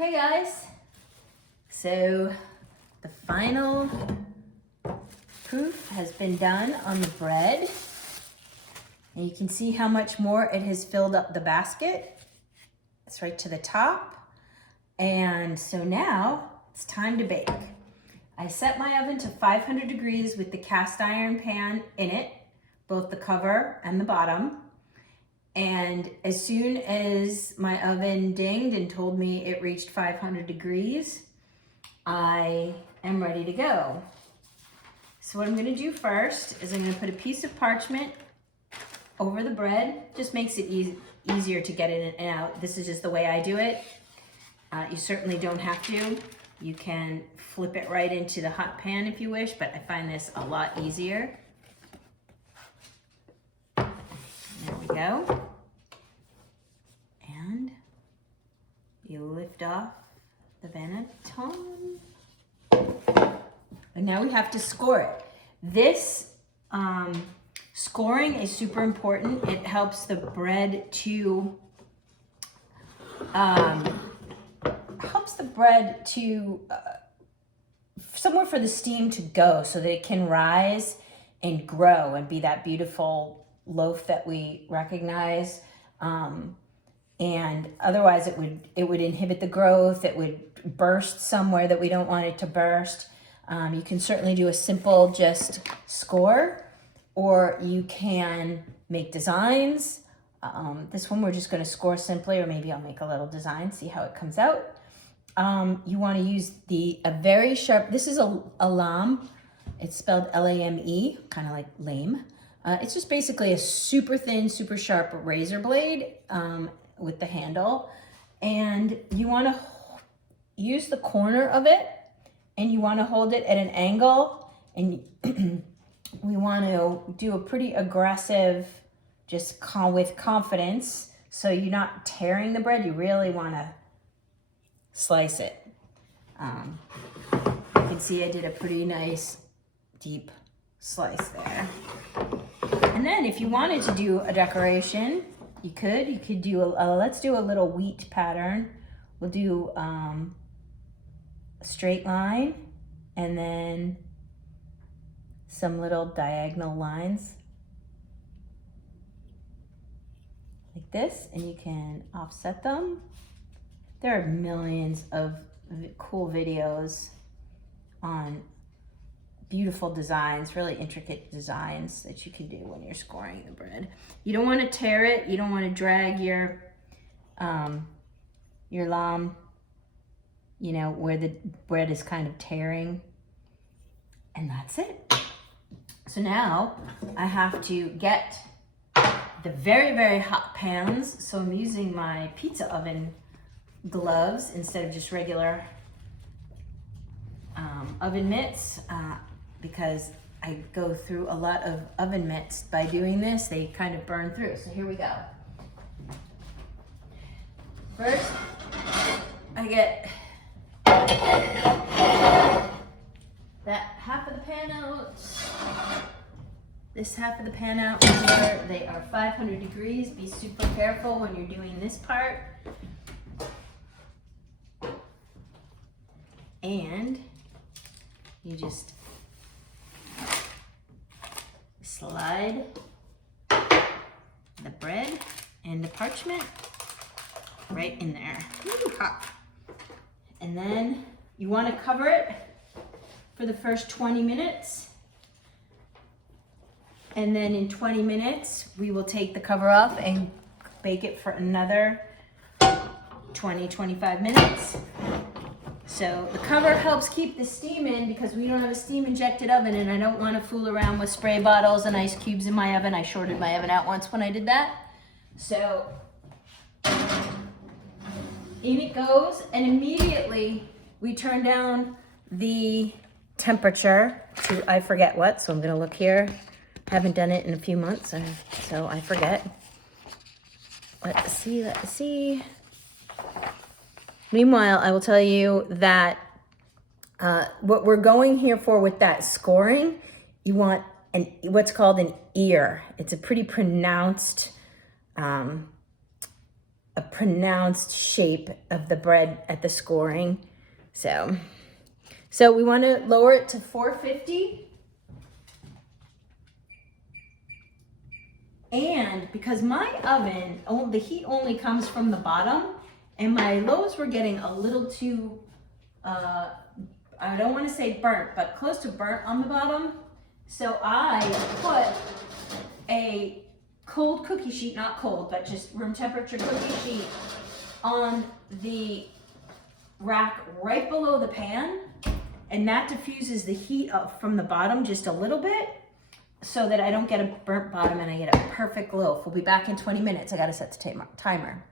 Okay guys, so the final proof has been done on the bread. And you can see how much more it has filled up the basket. It's right to the top. And so now it's time to bake. I set my oven to 500 degrees with the cast iron pan in it, both the cover and the bottom. And as soon as my oven dinged and told me it reached 500 degrees, I am ready to go. So what I'm gonna do first is I'm gonna put a piece of parchment over the bread. Just makes it easier to get it in and out. This is just the way I do it. You certainly don't have to. You can flip it right into the hot pan if you wish, but I find this a lot easier. There we go. And you lift off the Banneton. And now we have to score it. This scoring is super important. It helps the bread to somewhere for the steam to go so that it can rise and grow and be that beautiful loaf that we recognize. And otherwise it would inhibit the growth. It would burst somewhere that we don't want it to burst. You can certainly do a simple just score, or you can make designs. This one we're just going to score simply, or maybe I'll make a little design, see how it comes out. You want to use a very sharp, this is a lame. It's spelled L-A-M-E, kind of like lame. It's just basically a super thin, super sharp razor blade with the handle. And you want to use the corner of it, and you want to hold it at an angle, and we want to do a pretty aggressive, just with confidence, so you're not tearing the bread. You really want to slice it. You can see I did a pretty nice deep slice there. And then if you wanted to do a decoration, you could do let's do a little wheat pattern. We'll do a straight line and then some little diagonal lines like this, and you can offset them. There are millions of cool videos on beautiful designs, really intricate designs that you can do when you're scoring the bread. You don't want to tear it. You don't want to drag your lame, you know, where the bread is kind of tearing. And that's it. So now I have to get the very, very hot pans. So I'm using my pizza oven gloves instead of just regular oven mitts because I go through a lot of oven mitts by doing this. They kind of burn through. So here we go. First, I get that half of the pan out. This half of the pan out here. They are 500 degrees. Be super careful when you're doing this part. And you just slide the bread and the parchment right in there. Ooh, hot. And then you want to cover it for the first 20 minutes. And then in 20 minutes, we will take the cover off and bake it for another 20-25 minutes. So the cover helps keep the steam in because we don't have a steam injected oven, and I don't want to fool around with spray bottles and ice cubes in my oven. I shorted my oven out once when I did that. So in it goes, and immediately we turn down the temperature to I forget what, so I'm going to look here. Haven't done it in a few months, so I forget. Let's see. Meanwhile, I will tell you that what we're going here for with that scoring, you want what's called an ear. It's a pretty pronounced a pronounced shape of the bread at the scoring. So we want to lower it to 450. And because my oven, the heat only comes from the bottom, and my loaves were getting a little too, I don't want to say burnt, but close to burnt on the bottom. So I put a cold cookie sheet, not cold, but just room temperature cookie sheet on the rack right below the pan. And that diffuses the heat up from the bottom just a little bit so that I don't get a burnt bottom and I get a perfect loaf. We'll be back in 20 minutes. I got to set the timer.